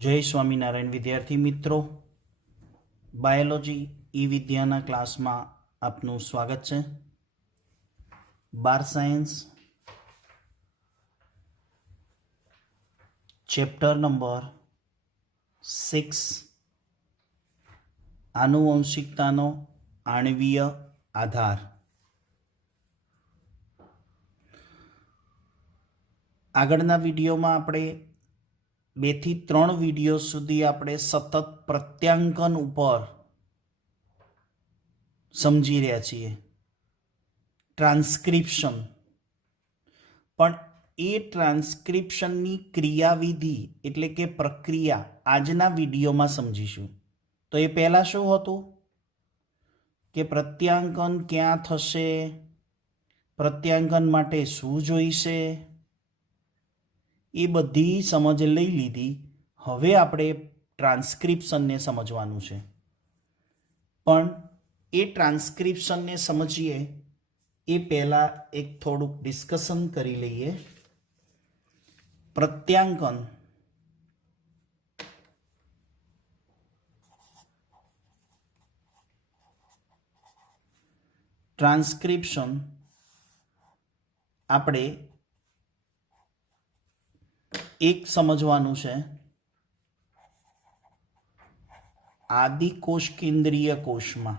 जय स्वामीनारायण विद्यार्थी मित्रों, बायोलॉजी ई विद्याना क्लास में आपનું स्वागत है। बार सायन्स चैप्टर नंबर 6 आनुवंशिकतानो आणवीय आधार। આગળના વિડીયોમાં આપણે 2 થી 3 વિડીયો સુધી આપણે સતત પ્રત્યાંકન ઉપર સમજી રહ્યા છીએ, ટ્રાન્સક્રિપ્શન। પણ એ ટ્રાન્સક્રિપ્શનની ક્રિયાવિધિ એટલે કે પ્રક્રિયા આજના વિડીયોમાં સમજીશું। તો એ પહેલાં શું હતું કે પ્રત્યાંકન ક્યાં થશે, પ્રત્યાંકન માટે શું જોઈશે, એ બધી સમજ લઈ લીધી। હવે આપણે ટ્રાન્સક્રિપ્શનને સમજવાનું છે। પણ એ ટ્રાન્સક્રિપ્શનને સમજીએ એ પહેલાં એક થોડુંક ડિસ્કશન કરી લઈએ। પ્રત્યાંકન ટ્રાન્સક્રિપ્શન આપણે एक समझवानुं छे आदिकोष केंद्रीय कोष में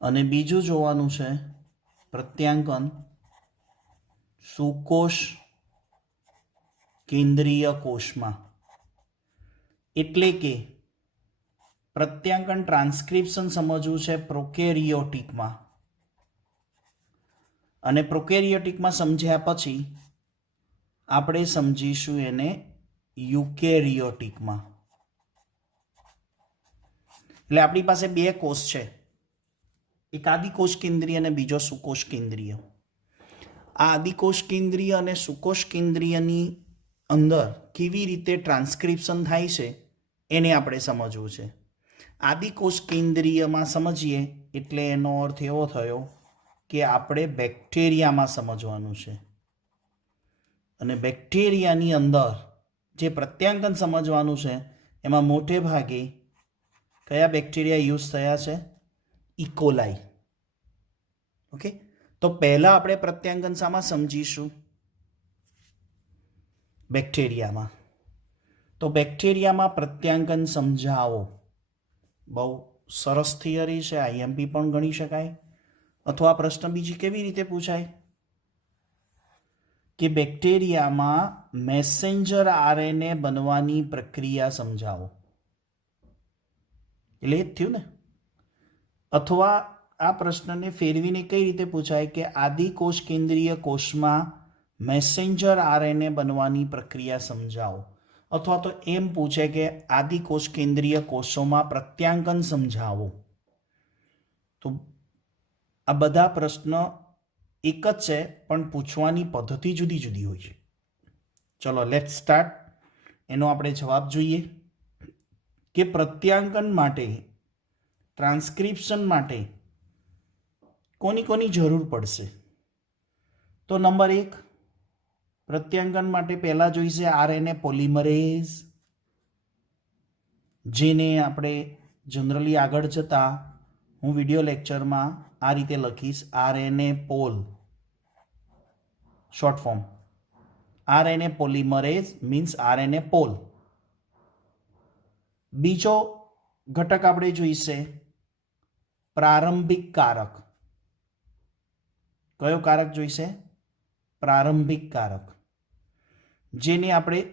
अने बीजू जोवानुं छे प्रत्यांकन सुकोष केंद्रीय कोष में। एटले के प्रत्यांकन ट्रांसक्रिप्शन समझवुं छे प्रोकेरियोटिक में, અને પ્રોકેરિયોટિકમાં સમજ્યા પછી આપણે સમજીશું એને યુકેરિયોટિકમાં। એટલે આપણી પાસે બે કોષ છે, એક આદિકોષ કેન્દ્રીય અને બીજો સુકોષ કેન્દ્રીય। આ આદિકોષ કેન્દ્રીય અને સુકોષ કેન્દ્રીયની અંદર કેવી રીતે ટ્રાન્સક્રિપ્શન થાય છે એને આપણે સમજવું છે। આદિકોષ કેન્દ્રીયમાં સમજીએ એટલે એનો અર્થ એવો થયો કે આપણે બેક્ટેરિયામાં સમજવાનું છે, અને બેક્ટેરિયાની અંદર જે પ્રત્યાંકન સમજવાનું છે એમાં મોટે ભાગે કયા બેક્ટેરિયા યુઝ થયા છે? ઇકોલાઈ। ઓકે, તો પહેલાં આપણે પ્રત્યાંકન શામાં સમજીશું? બેક્ટેરિયામાં। તો બેક્ટેરિયામાં પ્રત્યાંકન સમજાવો। બહુ સરસ થિયરી છે, આઈએમપી પણ ગણી શકાય। अथवा प्रश्न बीजी केवी रीते पूछाय कि बेक्टेरिया में मेसेंजर आरएनए बनवानी प्रक्रिया समझावो, એટલે જ થયું ને। અથવા આ પ્રશ્નને ફેરવીને કઈ રીતે પૂછાય કે આદિકોષ કેન્દ્રીય કોષમાં મેસેન્જર આરએનએ બનવાની પ્રક્રિયા સમજાવો, અથવા તો એમ પૂછે કે આદિકોષ કેન્દ્રીય કોષોમાં પ્રત્યાંકન સમજાવો। તો આ બધા પ્રશ્ન એક જ છે, પણ પૂછવાની પદ્ધતિ જુદી જુદી હોય છે। ચલો લેટ્સ સ્ટાર્ટ। એનો આપણે જવાબ જોઈએ કે પ્રત્યાંકન માટે, ટ્રાન્સક્રિપ્શન માટે કોની કોની જરૂર પડશે? તો નંબર 1, પ્રત્યાંકન માટે પહેલાં જોઈશે આરએનએ પોલિમરેઝ, જેને આપણે જનરલી આગળ જતાં હું વિડીયો લેક્ચરમાં आ रीते लखीश RNA pol, short form RNA polymerase means RNA pol. बीजो घटक आपणे जोईशे प्रारंभिक कारक। कयो कारक जोईशे? प्रारंभिक कारक, जेने आपणे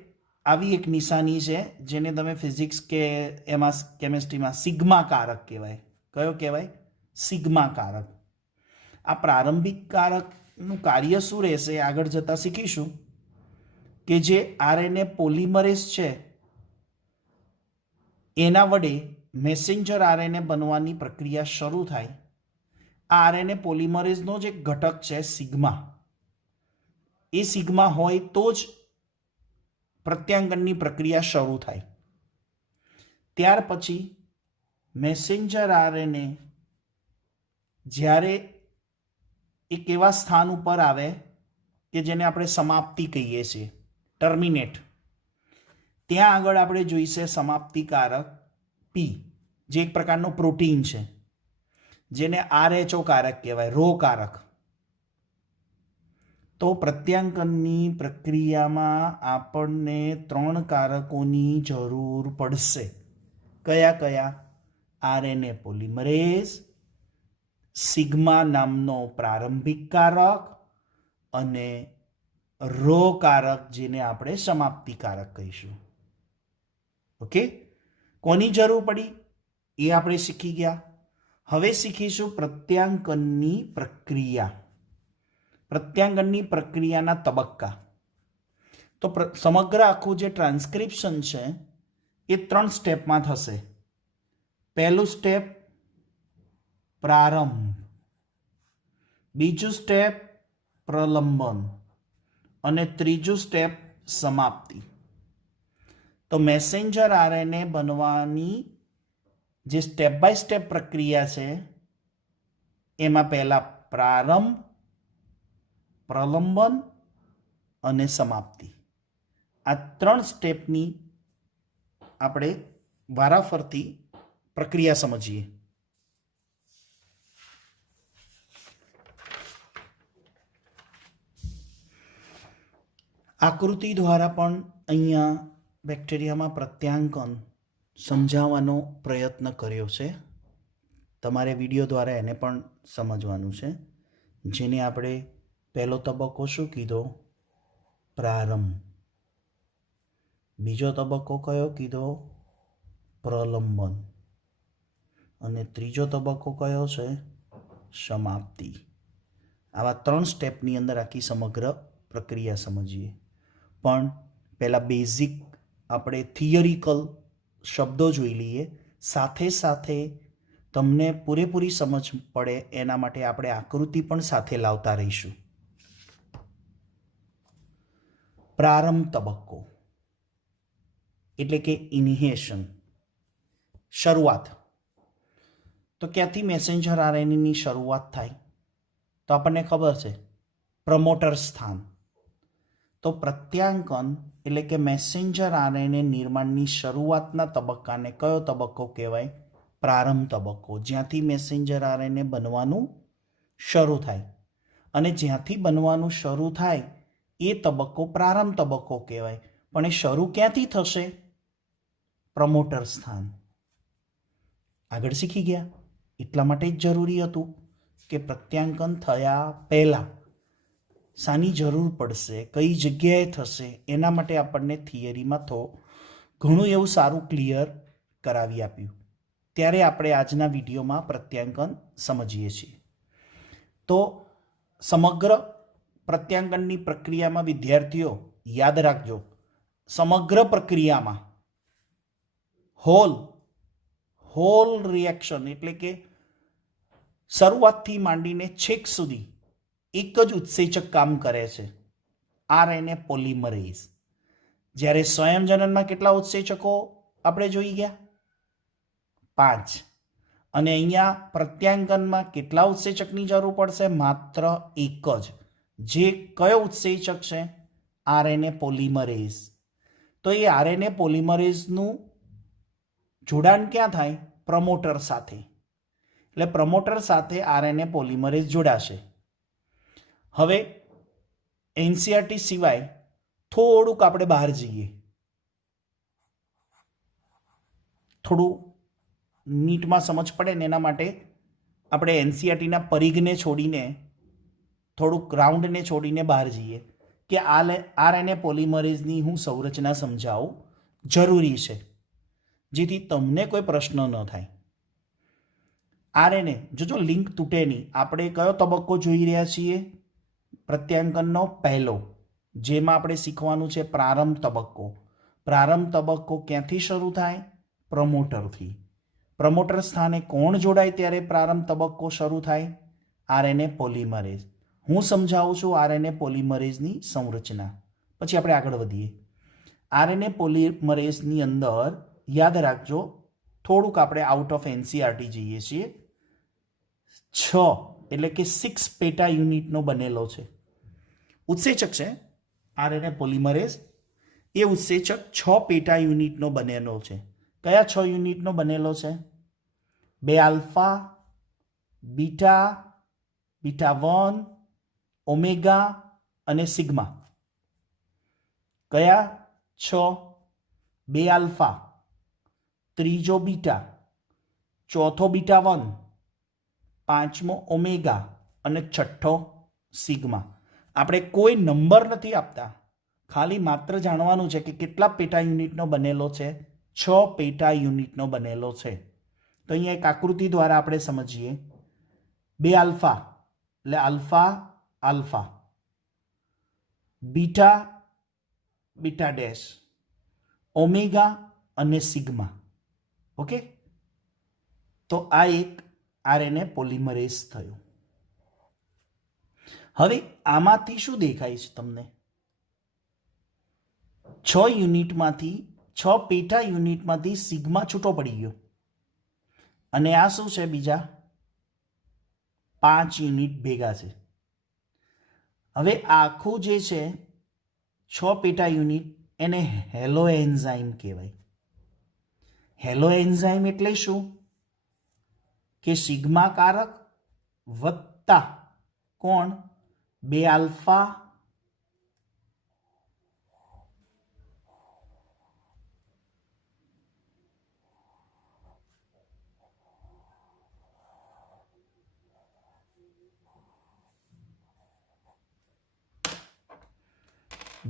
आवी एक निशानी छे जेने तमे फिजिक्स के एमां केमिस्ट्री में सिग्मा कारक कहेवाय। कयो कहेवाय? सिग्मा कारक। आ प्रारंभिक कारकનું કાર્ય શું રહેશે આગળ જતાં શીખીશું કે જે આરએનએ પોલિમરેઝ છે એના વડે મેસેન્જર આરએનએ બનવાની પ્રક્રિયા શરૂ થાય। આ આરએનએ પોલિમરેઝનો જે ઘટક છે સિગ્મા, એ સિગ્મા હોય તો જ પ્રત્યાંકનની પ્રક્રિયા શરૂ થાય। ત્યાર પછી મેસેન્જર આરએનએ જ્યારે એક એવા સ્થાન ઉપર આવે કે જેને આપણે સમાપ્તિ કહીએ છીએ, ટર્મિનેટ, ત્યાં આગળ આપણે જોઈશે સમાપ્તિકારક પી, જે એક પ્રકારનો પ્રોટીન છે, જેને RH કારક કહેવાય, રો કારક. તો પ્રત્યાંકનની પ્રક્રિયામાં આપણને 3 કારકોની જરૂર પડશે. કયા કયા? RNA પોલિમરેઝ, સિગ્મા નામનો પ્રારંભિક કારક અને રો કારક, જેને આપણે સમાપ્તિકારક કહીશું. ઓકે, કોની જરૂર પડી એ આપણે શીખી ગયા. હવે શીખીશું પ્રત્યાંકનની પ્રક્રિયા, પ્રત્યાંકનની પ્રક્રિયાના તબક્કા. તો સમગ્ર આખું જે ટ્રાન્સક્રિપ્શન છે એ 3 સ્ટેપમાં થશે. પહેલું સ્ટેપ પ્રારંભ, બીજું સ્ટેપ પ્રલંબન અને ત્રીજું સ્ટેપ સમાપ્તિ. તો મેસેન્જર આરએનએ બનવાની જે સ્ટેપ બાય સ્ટેપ પ્રક્રિયા છે એમાં પહેલા પ્રારંભ, પ્રલંબન અને સમાપ્તિ, આ 3 સ્ટેપની આપણે વારાફરતી પ્રક્રિયા સમજીએ. આકૃતિ દ્વારા પણ અહીંયા બેક્ટેરિયામાં પ્રત્યાંકન સમજાવવાનો પ્રયત્ન કર્યો છે. તમારે વિડીયો દ્વારા એને પણ સમજવાનું છે, જેને આપણે પહેલો તબક્કો શું કીધો? પ્રારંભ. બીજો તબક્કો કયો કીધો? પ્રલંબન. અને ત્રીજો તબક્કો કયો છે? સમાપ્તિ. આવા 3 સ્ટેપની અંદર આખી સમગ્ર પ્રક્રિયા સમજીએ. પણ પહેલાં બેઝિક આપણે થિયરિકલ શબ્દો જોઈ લઈએ, સાથે સાથે તમને પૂરેપૂરી સમજ પડે એના માટે આપણે આકૃતિ પણ સાથે લાવતા રહીશું. પ્રારંભ તબક્કો એટલે કે ઇન્હેશન, શરૂઆત. તો ક્યાંથી મેસેન્જર આરએનએની શરૂઆત થાય? તો આપણને ખબર છે, પ્રમોટર સ્થાન. તો પ્રત્યાંકન એટલે કે મેસેન્જર આરએનએ નિર્માણની શરૂઆતના તબક્કાને કયો તબક્કો કહેવાય? પ્રારંભ તબક્કો, જ્યાંથી મેસેન્જર આરએનએ બનવાનું શરૂ થાય. અને જ્યાંથી બનવાનું શરૂ થાય એ તબક્કો પ્રારંભ તબક્કો કહેવાય. પણ એ શરૂ ક્યાંથી થશે? પ્રમોટર સ્થાન. આગળ શીખી ગયા. એટલા માટે જ જરૂરી હતું કે પ્રત્યાંકન થયા પહેલાં શાની જરૂર પડશે, કઈ જગ્યાએ થશે, એના માટે આપણને થિયરીમાં ઘણું એવું સારું ક્લિયર કરાવી આપ્યું. ત્યારે આપણે આજના વિડીયોમાં પ્રત્યાંકન સમજીએ છીએ. તો સમગ્ર પ્રત્યાંકનની પ્રક્રિયામાં વિદ્યાર્થીઓ યાદ રાખજો, સમગ્ર પ્રક્રિયામાં હોલ રિએક્શન એટલે કે શરૂઆતથી માંડીને છેક સુધી એક જ ઉત્સેચક કામ કરે છે, આરએનએ પોલિમરેઝ. જ્યારે સ્વયંજનનમાં કેટલા ઉત્સેચકો આપણે જોઈ ગયા? 5. અને અહીંયા પ્રત્યાંકનમાં કેટલા ઉત્સેચકની જરૂર પડશે? માત્ર એક જ. જે કયો ઉત્સેચક છે? RNA polymerase. તો એ આરએનએ પોલિમરેઝનું જોડાણ ક્યાં થાય? પ્રમોટર સાથે. એટલે પ્રમોટર સાથે આરએનએ પોલિમરેઝ જોડાશે. હવે એનસીઆરટી સિવાય થોડુંક આપણે બહાર જઈએ, થોડું નીટમાં સમજ પડે ને એના માટે આપણે એનસીઆરટીના પરિઘને છોડીને, થોડુંક રાઉન્ડને છોડીને બહાર જઈએ કે આરએનએ પોલિમરેઝની હું સંરચના સમજાવું જરૂરી છે, જેથી તમને કોઈ પ્રશ્ન ન થાય. આરએનએ જો લિંક તૂટે નહીં. આપણે કયો તબક્કો જોઈ રહ્યા છીએ? પ્રત્યાંકનનો પહેલો, જેમાં આપણે શીખવાનું છે પ્રારંભ તબક્કો. પ્રારંભ તબક્કો ક્યાંથી શરૂ થાય? પ્રમોટરથી. પ્રમોટર સ્થાને કોણ જોડાય ત્યારે પ્રારંભ તબક્કો શરૂ થાય? RNA polymerase. હું સમજાવું છું આરએનએ પોલિમરેઝની સંરચના, પછી આપણે આગળ વધીએ. આરએનએ પોલિમરેઝની અંદર યાદ રાખજો, થોડુંક આપણે આઉટ ઓફ એનસીઆરટી જઈએ છીએ. 6 એટલે કે 6 પેટા યુનિટનો બનેલો છે. ઉત્સેચક છે આરએનએ પોલિમરેઝ, એ ઉત્સેચક 6 પેટા યુનિટનો બનેલો છે. કયા 6 યુનિટનો બનેલો છે? 2 આલ્ફા, બીટા, બીટા 1, ઓમેગા અને સિગ્મા. કયા 6? 2 આલ્ફા, ત્રીજો બીટા, ચોથો બીટા 1, પાંચમો ઓમેગા અને છઠ્ઠો સિગ્મા. આપણે કોઈ નંબર નથી આપતા, ખાલી માત્ર જાણવાનું છે કે કેટલા પેટા યુનિટનો બનેલો છે. 6 પેટા યુનિટનો બનેલો છે. તો અહીંયા એક આકૃતિ દ્વારા આપણે સમજીએ. 2 આલ્ફા એટલે alpha alpha, beta beta dash, omega અને સિગ્મા. ઓકે, તો આ એક આરએનએ પોલિમરેઝ થયું. હવે આમાંથી શું દેખાય છે તમને? 6 યુનિટમાંથી, 6 પેટા યુનિટમાંથી સિગ્મા છૂટો પડી ગયો અને આ શું છે? બીજા 5 યુનિટ ભેગા છે. હવે આખું જે છે 6 પેટા યુનિટ, એને હેલો એન્ઝાઇમ કહેવાય. હેલો એન્ઝાઇમ એટલે શું? કે સિગ્મા કારક વત્તા કોણ? 2 આલ્ફા,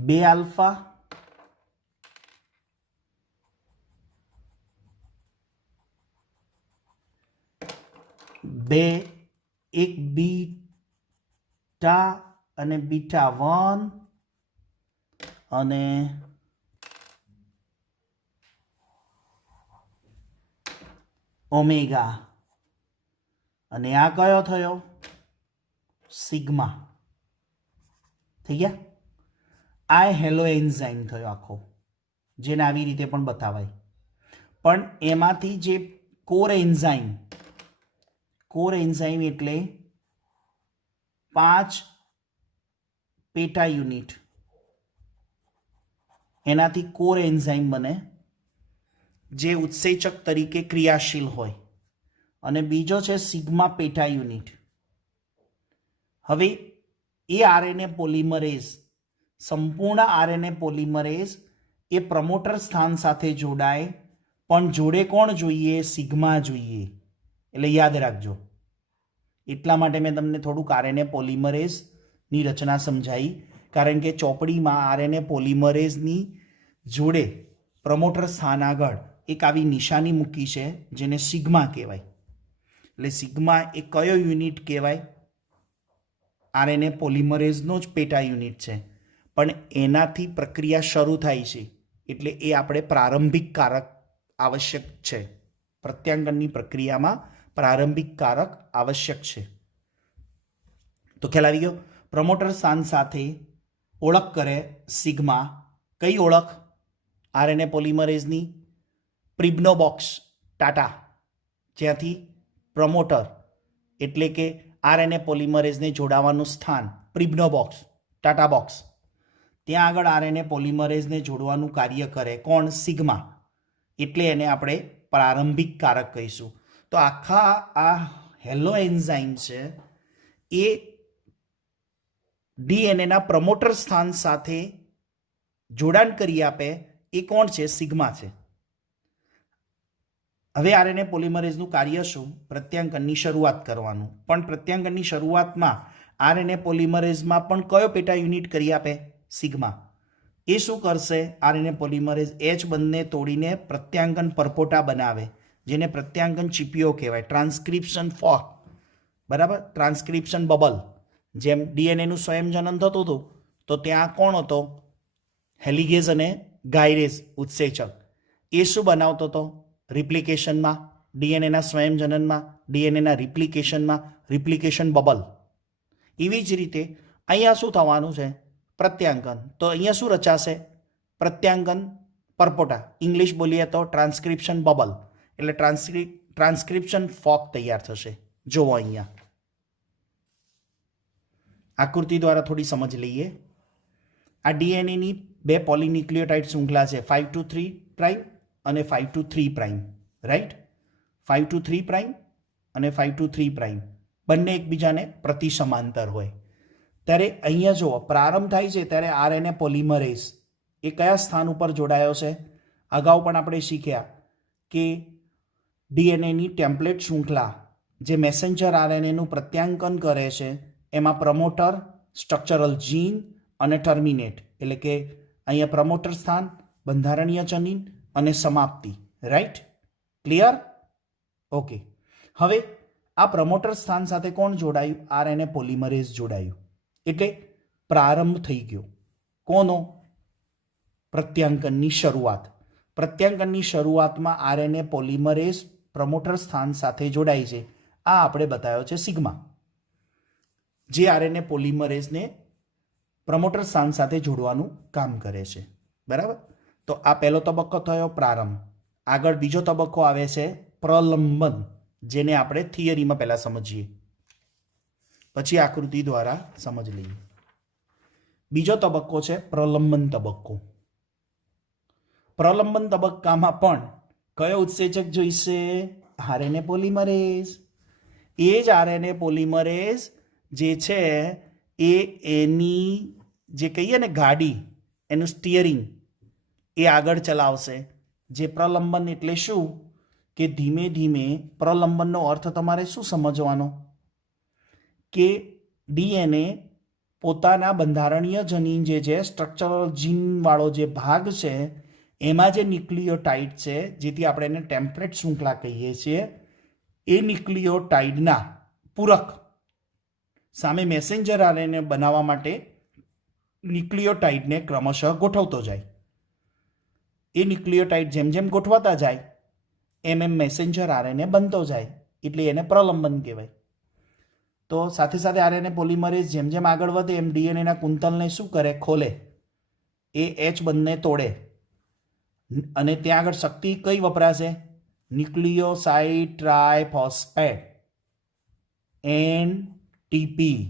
બે આલ્ફા, બે, એક બીટા અને બીટા 1 અને ઓમેગા, અને આ કયો થયો? સિગ્મા. થઈ ગયા? આ હેલો એન્ઝાઇમ થયો આખો, જેને આવી રીતે પણ બતાવાય. પણ એમાંથી જે કોર એન્ઝાઇમ એટલે 5 પેટા યુનિટ, એનાથી કોર એન્ઝાઇમ બને જે ઉત્સેચક તરીકે ક્રિયાશીલ હોય, અને બીજો છે સિગ્મા પેટા યુનિટ. હવે એ આરએનએ પોલિમરેઝ, સંપૂર્ણ આરએનએ પોલિમરેઝ એ પ્રમોટર સ્થાન સાથે જોડાય, પણ જોડે કોણ જોઈએ? સિગ્મા જોઈએ. એટલે યાદ રાખજો. એટલા માટે મેં તમને થોડુંક આરએનએ પોલિમરેઝની રચના સમજાવી, કારણ કે ચોપડીમાં આરએનએ પોલિમરેઝની જોડે પ્રમોટર સ્થાન આગળ એક આવી નિશાની મૂકી છે જેને સિગ્મા કહેવાય. એટલે સિગ્મા એ કયો યુનિટ કહેવાય? આરએનએ પોલિમરેઝનો જ પેટા યુનિટ છે, પણ એનાથી પ્રક્રિયા શરૂ થાય છે, એટલે એ આપણે પ્રારંભિક કારક આવશ્યક છે. પ્રત્યાંગનની પ્રક્રિયામાં પ્રારંભિક કારક આવશ્યક છે. તો ખ્યાલ આવી ગયો? પ્રમોટર સ્થાન સાથે ઓળખ કરે સિગ્મા. કઈ ઓળખ? આરએનએ પોલિમરેઝની પ્રિબ્નો બોક્સ ટાટા, જ્યાંથી પ્રમોટર એટલે કે આરએનએ પોલિમરેઝને જોડાવાનું સ્થાન પ્રિબ્નો બોક્સ, ટાટા બોક્સ, ત્યાં આગળ આરએનએ પોલિમરેઝને જોડવાનું કાર્ય કરે કોણ? સિગ્મા. એટલે એને આપણે પ્રારંભિક કારક કહીશું. તો આખા આ હેલો એન્ઝાઇમ છે એ ડીએનએના પ્રમોટર સ્થાન સાથે જોડાણ કરી આપે, એ કોણ છે? સિગ્મા છે. હવે આરએનએ પોલિમરેઝનું કાર્ય શું? પ્રત્યાંકનની શરૂઆત કરવાનું. પણ પ્રત્યાંકનની શરૂઆતમાં આરએનએ પોલિમરેઝમાં પણ કયો પેટા યુનિટ કરી આપે? સિગ્મા. એ શું કરશે? આરએનએ પોલિમરેઝ H બંધને તોડીને પ્રત્યાંકન પરપોટા બનાવે, જેને પ્રત્યાંકન ચીપીઓ કહેવાય. ટ્રાન્સક્રિપ્શન ફોક, બરાબર, ટ્રાન્સક્રિપ્શન બબલ. જેમ ડીએનએનું સ્વયંજનન થતું હતું, તો ત્યાં કોણ હતો? હેલિગેઝ અને ગાયરેઝ ઉત્સેચક. એ શું બનાવતો હતો? રિપ્લિકેશનમાં, ડીએનએના સ્વયંજનનમાં, ડીએનએના રિપ્લિકેશન બબલ. એવી જ રીતે અહીંયા શું થવાનું છે? પ્રત્યાંકન. તો અહીંયા શું રચાશે? પ્રત્યાંકન પરપોટા. ઇંગ્લિશ બોલીએ તો ટ્રાન્સક્રિપ્શન બબલ, એટલે ટ્રાન્સક્રિપ્શન ફોક તૈયાર થશે. જુઓ અહીંયા આકૃતિ દ્વારા થોડી સમજ લઈએ. આ ડીએનએની 2 પોલીન્યુક્લિયોટાઇડ શૃંખલા છે 5' અને 5' રાઈટ. 5' અને 5' બંને એકબીજાને પ્રતિ સમાંતર હોય. ત્યારે અહીંયા જુઓ પ્રારંભ થાય છે ત્યારે આરએનએ પોલિમરેઝ એ કયા સ્થાન ઉપર જોડાયો છે? અગાઉ પણ આપણે શીખ્યા કે ડીએનએની ટેમ્પલેટ શૃંખલા જે મેસેન્જર આરએનએનું પ્રત્યાંકન કરે છે એમાં પ્રમોટર, સ્ટ્રક્ચરલ જીન અને ટર્મિનેટ, એટલે કે અહીંયા પ્રમોટર સ્થાન, બંધારણીય જનીન અને સમાપ્તિ. રાઈટ? ક્લિયર? ઓકે. હવે આ પ્રમોટર સ્થાન સાથે કોણ જોડાયું? RNA polymerase જોડાયું. એટલે પ્રારંભ થઈ ગયો. કોનો? પ્રત્યાંકનની શરૂઆત. પ્રત્યાંકનની શરૂઆતમાં આરએનએ પોલિમરેઝ પ્રમોટર સ્થાન સાથે જોડાય છે. આ આપણે બતાવ્યો છે સિગ્મા, જે આરએનએ પોલિમરેઝને પ્રમોટર સ્થાન સાથે જોડવાનું કામ કરે છે. બરાબર? તો આ પહેલો તબક્કો થયો પ્રારંભ. આગળ બીજો તબક્કો આવે છે પ્રલંબન, જેને આપણે થિયરીમાં પહેલા સમજીએ, પછી આકૃતિ દ્વારા સમજ લઈએ. બીજો તબક્કો છે પ્રલંબન તબક્કો. પ્રલંબન તબક્કામાં પણ કયો ઉત્સેચક જોઈશે? RNA polymerase. એ જ આરએનએ પોલિમરેઝ જે છે એ એની જે કહીએ ને ગાડી, એનું સ્ટિયરિંગ એ આગળ ચલાવશે. જે પ્રલંબન એટલે શું? કે ધીમે ધીમે પ્રલંબનનો અર્થ તમારે શું સમજવાનો? કે ડીએનએ પોતાના બંધારણીય જનીન જે છે, સ્ટ્રક્ચરલ જીનવાળો જે ભાગ છે, એમાં જે ન્યુક્લિયોટાઇડ છે, જેથી આપણે એને ટેમ્પલેટ શૃંખલા કહીએ છીએ, એ ન્યુક્લિયોટાઇડના પૂરક સામે મેસેન્જર આરએનએ બનાવવા માટે ન્યુક્લિયોટાઇડને ક્રમશઃ ગોઠવતો જાય. એ ન્યુક્લિયોટાઇડ જેમ જેમ ગોઠવાતા જાય એમ એમ મેસેન્જર આરએનએ બનતો જાય, એટલે એને પ્રલંબન કહેવાય. તો સાથે સાથે આરએનએ પોલિમરેઝ જેમ જેમ આગળ વધે એમ ડીએનએના કુંતલને શું કરે? ખોલે. એ એચ બંને તોડે અને ત્યાં આગળ શક્તિ કઈ વપરાશે? ન્યુક્લિયોસાઇડ ટ્રાયફોસ્ફેટ, એનટીપી.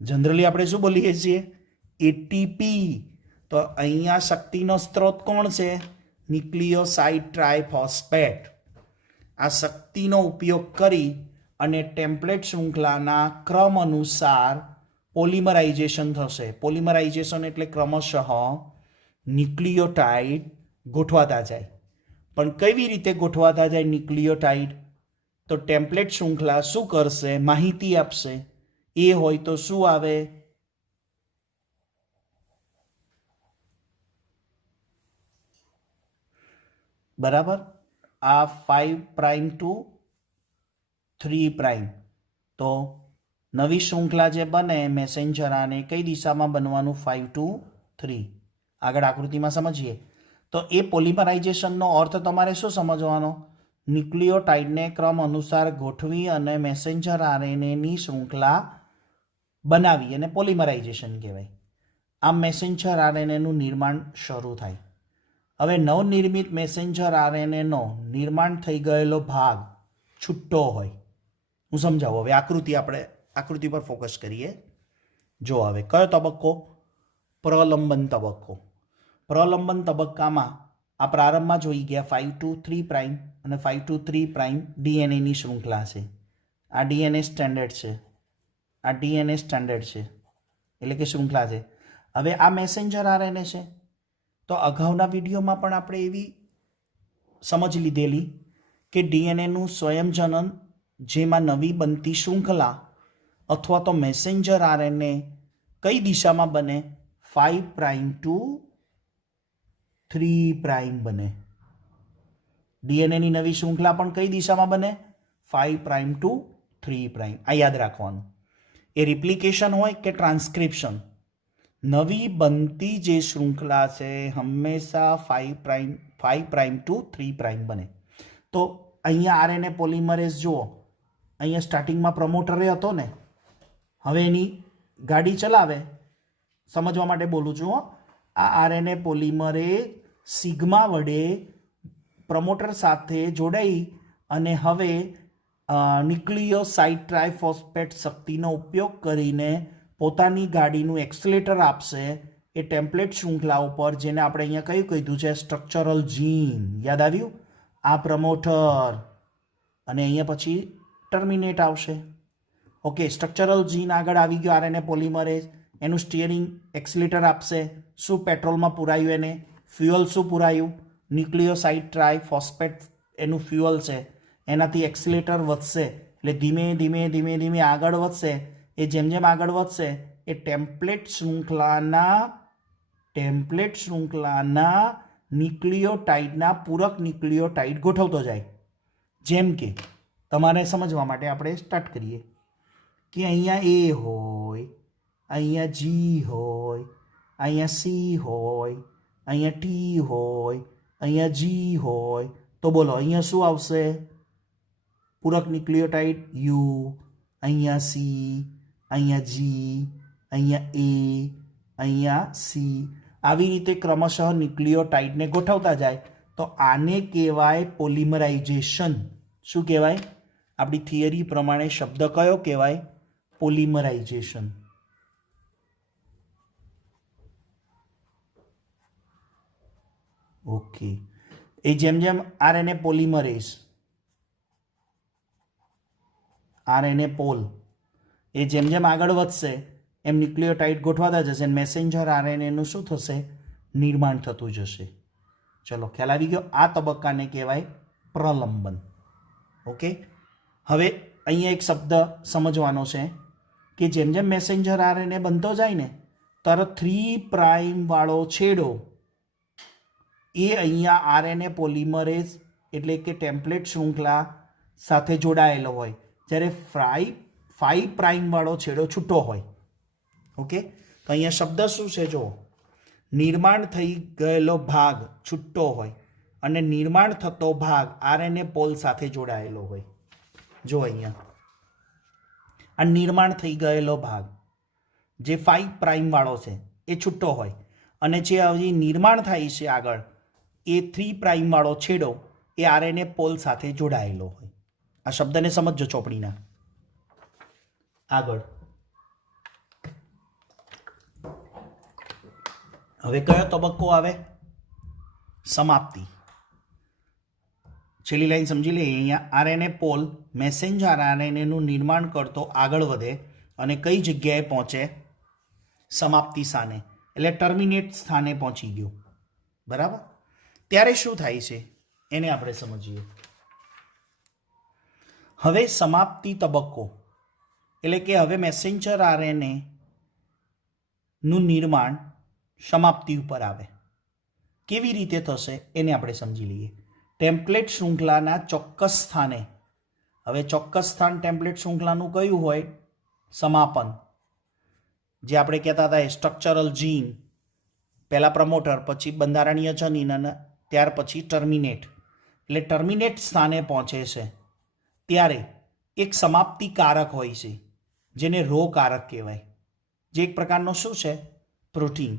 જનરલી આપણે શું બોલીએ છીએ? એટીપી. તો અહીંયા શક્તિનો સ્ત્રોત કોણ છે? ન્યુક્લિયોસાઇડ ટ્રાયફોસ્ફેટ. આ શક્તિનો ઉપયોગ કરી અને ટેમ્પલેટ શૃંખલાના ક્રમ અનુસાર પોલિમરાઇઝેશન થશે. પોલિમરાઇઝેશન એટલે ક્રમશઃ ન્યુક્લિયોટાઇડ ગોઠવાતા જાય. પણ કેવી રીતે ગોઠવાતા જાય ન્યુક્લિયોટાઇડ? તો ટેમ્પલેટ શૃંખલા શું કરશે? માહિતી આપશે. એ હોય તો શું આવે? બરાબર? આ 5' to 3'. તો નવી શૃંખલા જે બને મેસેન્જર આને કઈ દિશામાં બનવાનું? 5 to 3. આગળ આકૃતિમાં સમજીએ. તો એ પોલિમરાઇઝેશનનો અર્થ તમારે શું સમજવાનો? ન્યુક્લિયોટાઇડને ક્રમ અનુસાર ગોઠવી અને મેસેન્જર આરએનએની શૃંખલા બનાવી અને પોલિમરાઇઝેશન કહેવાય. આમ મેસેન્જર આરએનએનું નિર્માણ શરૂ થાય. હવે નવનિર્મિત મેસેન્જર આરએનએનો નિર્માણ થઈ ગયેલો ભાગ છૂટો હોય. હું સમજાવું. હવે આપણે આકૃતિ પર ફોકસ કરીએ. જો હવે કયો તબક્કો? પ્રલંબન તબક્કો. પ્રલંબન તબક્કામાં આ પ્રારંભમાં જોઈ ગયા 5 to 3' અને 5 to 3' ડીએનએની શૃંખલા છે. આ ડીએનએ સ્ટેન્ડર્ડ છે, આ ડીએનએ સ્ટેન્ડર્ડ છે, એટલે કે શૃંખલા છે. હવે આ મેસેન્જર આરએનએ છે. તો અગાઉના વિડીયોમાં પણ આપણે એવી સમજ લીધેલી કે ડીએનએનું સ્વયંજનન, જેમાં નવી બનતી શૃંખલા અથવા તો મેસેન્જર આરએનએ કઈ દિશામાં બને? 5' to 3' બને. ડીએનએની નવી શૃંખલા પણ કઈ દિશામાં બને? 5' to 3'. આ યાદ રાખવાનું. એ રિપ્લિકેશન હોય કે ટ્રાન્સક્રિપ્શન, નવી બનતી જે શૃંખલા છે હંમેશા 5' to 3' બને. તો અહીંયા આરએનએ પોલિમરેઝ જુઓ, અહીંયા સ્ટાર્ટિંગમાં પ્રમોટરે હતો ને, હવે એની ગાડી ચલાવે. સમજવા માટે બોલું છું. આ આરએનએ પોલિમરેઝ સિગ્મા વડે પ્રમોટર સાથે જોડાઈ અને હવે ન્યુક્લિયોસાઇડ ટ્રાયફોસ્ફેટ શક્તિનો ઉપયોગ કરીને પોતાની ગાડીનું એક્સલેટર આપશે. એ ટેમ્પલેટ શૃંખલા ઉપર, જેને આપણે અહીંયા કયું કીધું છે, સ્ટ્રક્ચરલ જીન, યાદ આવ્યું? આ પ્રમોટર અને અહીંયા પછી ટર્મિનેટ આવશે. ઓકે, સ્ટ્રક્ચરલ જીન આગળ આવી ગયો, આરએનએ પોલિમરેઝ, એનું સ્ટીયરિંગ એક્સિલેટર આપશે. શું પેટ્રોલમાં પુરાયું? એને ફ્યુઅલ શું પુરાયું? ન્યુક્લિયોસાઇડ ટ્રાય ફોસ્ફેટ એનું ફ્યુઅલ છે. એનાથી એક્સિલેટર વધશે એટલે ધીમે ધીમે ધીમે ધીમે આગળ વધશે. એ જેમ જેમ આગળ વધશે એ ટેમ્પલેટ શૃંખલાના ન્યુક્લિયોટાઇડના પૂરક ન્યુક્લિયોટાઇડ ગોઠવતો જાય. જેમ કે તમારે સમજવા માટે આપણે સ્ટાર્ટ કરીએ કે અહીંયા એ હોય, અહીંયા જી હોય, અહીંયા સી હોય, અહીંયા ટી હોય, અહીંયા જી હોય. તો બોલો અહીંયા શું આવશે? પૂરક ન્યુક્લિયોટાઇડ યુ, અહીંયા સી, અહીંયા જી, અહીંયા એ, અહીંયા સી. આવી રીતે ક્રમશઃ ન્યુક્લિયોટાઇડને ગોઠવતા જાય તો આને કહેવાય પોલિમરાઇઝેશન. શું કહેવાય? આપણી થિયરી પ્રમાણે શબ્દ કયો કહેવાય? પોલિમરાઇઝેશન. ઓકે, એ જેમ જેમ આરએનએ પોલિમરેઝ, આરએનએ પોલ, એ જેમ જેમ આગળ વધશે એમ ન્યુક્લિયોટાઇડ ગોઠવાતા જશે. મેસેન્જર આરએનએનું શું થશે? નિર્માણ થતું જશે. ચલો, ખ્યાલ આવી ગયો? આ તબક્કાને કહેવાય પ્રલંબન. ઓકે, હવે અહીંયા એક શબ્દ સમજવાનો છે કે જેમ જેમ મેસેન્જર આરએનએ બનતો જાય ને તરત 3' વાળો છેડો એ અહીંયા આરએનએ પોલિમરેઝ એટલે કે ટેમ્પલેટ શૃંખલા સાથે જોડાયેલો હોય, જ્યારે 5' વાળો છેડો છૂટો હોય. ઓકે, તો અહીંયા શબ્દ શું છે? જો, નિર્માણ થઈ ગયેલો ભાગ છૂટો હોય અને નિર્માણ થતો ભાગ આરએનએ પોલ સાથે જોડાયેલો હોય. જો અહીંયા આ નિર્માણ થઈ ગયેલો ભાગ જે 5' વાળો છે એ છૂટો હોય અને જે હજી નિર્માણ થાય છે આગળ એ 3' વાળો છેડો એ આરએનએ પોલ સાથે જોડાયેલો હોય. આ શબ્દને સમજો ચોપડીના. આગળ હવે કયો તબક્કો આવે? સમાપ્તિ. છેલ્લી લાઈન સમજી લઈએ. અહીંયા આરએનએ પોલ મેસેન્જર આરએનએનું નિર્માણ કરતો આગળ વધે અને કઈ જગ્યાએ પહોંચે? સમાપ્તિ સ્થાને, એટલે ટર્મિનેટ સ્થાને પહોંચી ગયો. બરાબર? ત્યારે શું થાય છે એને આપણે સમજીએ. હવે સમાપ્તિ તબક્કો એટલે કે હવે મેસેન્જર આરએનએ નું નિર્માણ સમાપ્તિ ઉપર આવે. કેવી રીતે થશે એને આપણે સમજી લઈએ. ટેમ્પલેટ શૃંખલાના ચોક્કસ સ્થાને, હવે ચોક્કસ સ્થાન ટેમ્પલેટ શૃંખલાનું કયું હોય? સમાપન. જે આપણે કહેતા હતા સ્ટ્રક્ચરલ જીન, પહેલાં પ્રમોટર, પછી બંધારણીય જનીન અને ત્યાર પછી ટર્મિનેટ. એટલે ટર્મિનેટ સ્થાને પહોંચે છે ત્યારે એક સમાપ્તિકારક હોય છે જેને રો કારક કહેવાય, જે એક પ્રકારનો શું છે? પ્રોટીન.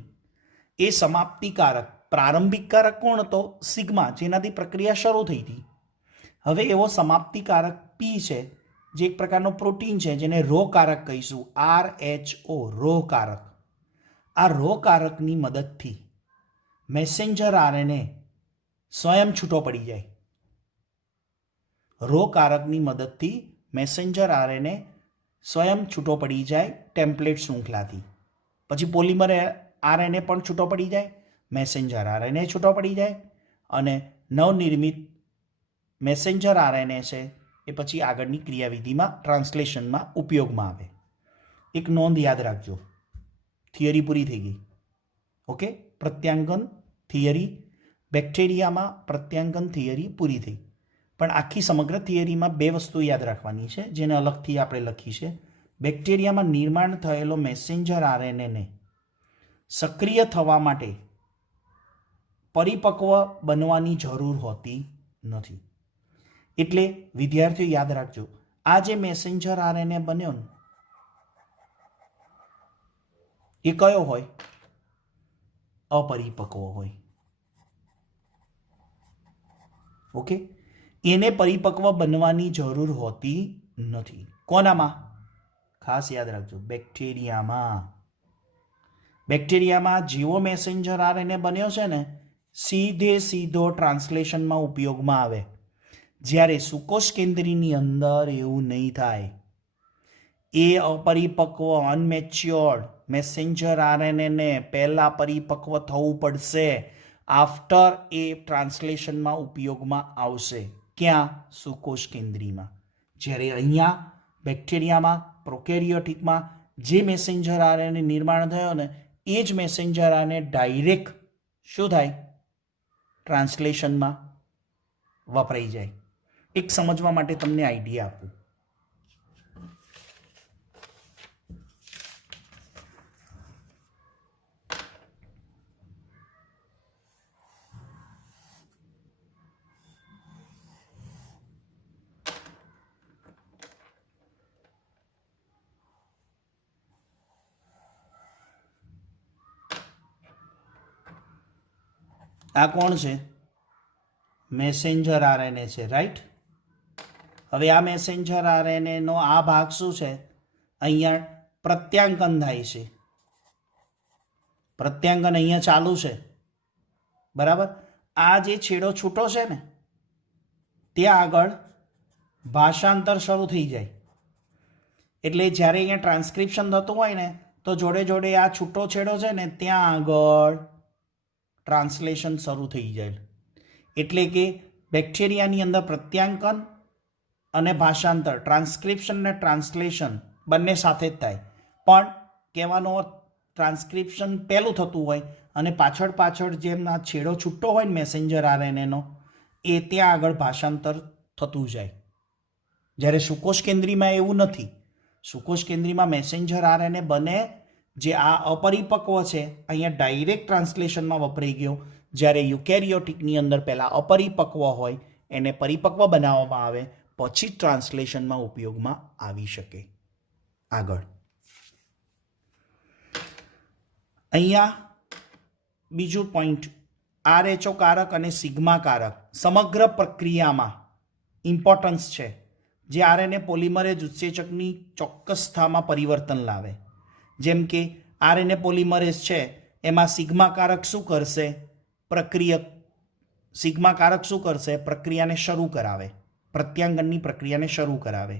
એ સમાપ્તિકારક પ્રારંભિક કારક કોણ હતો? સિગ્મા, જેનાથી પ્રક્રિયા શરૂ થઈ હતી. હવે એવો સમાપ્તિકારક પી છે જે એક પ્રકારનો પ્રોટીન છે જેને રો કારક કહીશું, RH-O, રો કારક. આ રો કારકની મદદથી મેસેન્જર આરએનએ સ્વયં છૂટો પડી જાય. રો કારકની મદદથી મેસેન્જર આરએનએ સ્વયં છૂટો પડી જાય ટેમ્પલેટ શૃંખલાથી. પછી પોલિમર આરએનએ પણ છૂટો પડી જાય, મેસેન્જર આરએનએ છૂટો પડી જાય અને નવનિર્મિત મેસેન્જર આરએનએ છે એ પછી આગળની ક્રિયાવિધિમાં ટ્રાન્સલેશનમાં ઉપયોગમાં આવે. એક નોંધ યાદ રાખજો, થિયરી પૂરી થઈ ગઈ. ઓકે, પ્રત્યાંગન થિયરી, બેક્ટેરિયામાં પ્રત્યાંગન થિયરી પૂરી થઈ. પણ આખી સમગ્ર થિયરીમાં બે વસ્તુ યાદ રાખવાની છે જેને અલગથી આપણે લખી છે. બેક્ટેરિયામાં નિર્માણ થયેલો મેસેન્જર આરએનએને સક્રિય થવા માટે પરિપક્વ બનવાની જરૂર હોતી નથી. એટલે વિદ્યાર્થીઓ યાદ રાખજો, આ જે મેસેન્જર આરએનએ બન્યો ને એ કયો હોય? અપરિપક્વ હોય. ઓકે, એને પરિપક્વ બનવાની જરૂર હોતી નથી. કોનામાં? ખાસ યાદ રાખજો, બેક્ટેરિયામાં. બેક્ટેરિયામાં જેવો મેસેન્જર આરએનએ બન્યો છે ને સીધો ટ્રાન્સલેશનમાં ઉપયોગમાં આવે, જ્યારે સુકોષ કેન્દ્રીની અંદર એવું નહીં થાય. એ અપરિપક્વ અનમેચ્યોર્ડ મેસેન્જર આરએનએને પહેલાં પરિપક્વ થવું પડશે, આફ્ટર એ ટ્રાન્સલેશનમાં ઉપયોગમાં આવશે. ક્યાં? સુકોષ કેન્દ્રીમાં. જ્યારે અહીંયા બેક્ટેરિયામાં પ્રોકેરિયોટિકમાં જે મેસેન્જર આરએનએ નિર્માણ થયો ને એ જ મેસેન્જર આરએનએ ડાયરેક્ટ શું થાય? ટ્રાન્સલેશનમાં વપરાઈ જાય. એક સમજવા માટે તમને આઈડિયા આપું. આ કોણ છે? મેસેન્જર આરએનએ છે, રાઈટ? હવે આ મેસેન્જર આરએનએનો આ ભાગ શું છે? અહીંયા પ્રત્યાંકન થાય છે. પ્રત્યાંકન અહીંયા ચાલુ છે, બરાબર? આ જે છેડો છૂટો છે ને ત્યાં આગળ ભાષાંતર શરૂ થઈ જાય. એટલે જ્યારે અહીંયા ટ્રાન્સક્રિપ્શન થતું હોય ને તો જોડે જોડે આ છૂટો છેડો છે ને ત્યાં આગળ ટ્રાન્સલેશન શરૂ થઈ જાય. એટલે કે બેક્ટેરિયાની અંદર પ્રત્યાંકન અને ભાષાંતર, ટ્રાન્સક્રિપ્શન અને ટ્રાન્સલેશન બંને સાથે જ થાય. પણ કહેવાનો ટ્રાન્સક્રિપ્શન પહેલું થતું હોય અને પાછળ જેમ આ છેડો છૂટો હોય ને મેસેન્જર આરએનએનો એ ત્યાં આગળ ભાષાંતર થતું જાય. જ્યારે સુકોષ કેન્દ્રીમાં એવું નથી. સુકોષ કેન્દ્રીમાં મેસેન્જર આરએનએ બને જે આ અપરિપક્વ છે અહીંયા ડાયરેક્ટ ટ્રાન્સલેશનમાં વપરાઈ ગયો, જ્યારે યુકેરિયોટિકની અંદર પહેલાં અપરિપક્વ હોય એને પરિપક્વ બનાવવામાં આવે પછી જ ટ્રાન્સલેશનમાં ઉપયોગમાં આવી શકે. આગળ અહીંયા બીજું પોઈન્ટ, RH કારક અને સિગ્મા કારક સમગ્ર પ્રક્રિયામાં ઇમ્પોર્ટન્સ છે, જે આરએનએ પોલિમરેઝ ઉત્સેચકની ચોક્કસતામાં પરિવર્તન લાવે. જેમ કે આરએનએ પોલિમરેઝ છે એમાં સિગ્મા કારક શું કરશે? સિગ્મા કારક શું કરશે? પ્રક્રિયાને શરૂ કરાવે, પ્રત્યાંગનની પ્રક્રિયાને શરૂ કરાવે,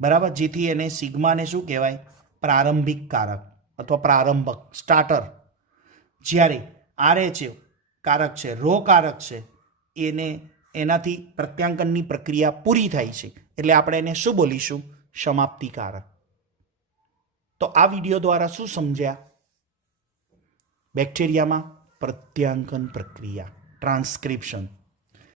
બરાબર? જેથી એને સિગ્માને શું કહેવાય? પ્રારંભિક કારક અથવા પ્રારંભક, સ્ટાર્ટર. જ્યારે RH કારક છે, રો કારક છે, એનાથી પ્રત્યાંકનની પ્રક્રિયા પૂરી થાય છે એટલે આપણે એને શું બોલીશું? સમાપ્તિકારક. તો આ વિડીયો દ્વારા શું સમજ્યા? બેક્ટેરિયામાં પ્રત્યાંકન પ્રક્રિયા, ટ્રાન્સક્રિપ્શન.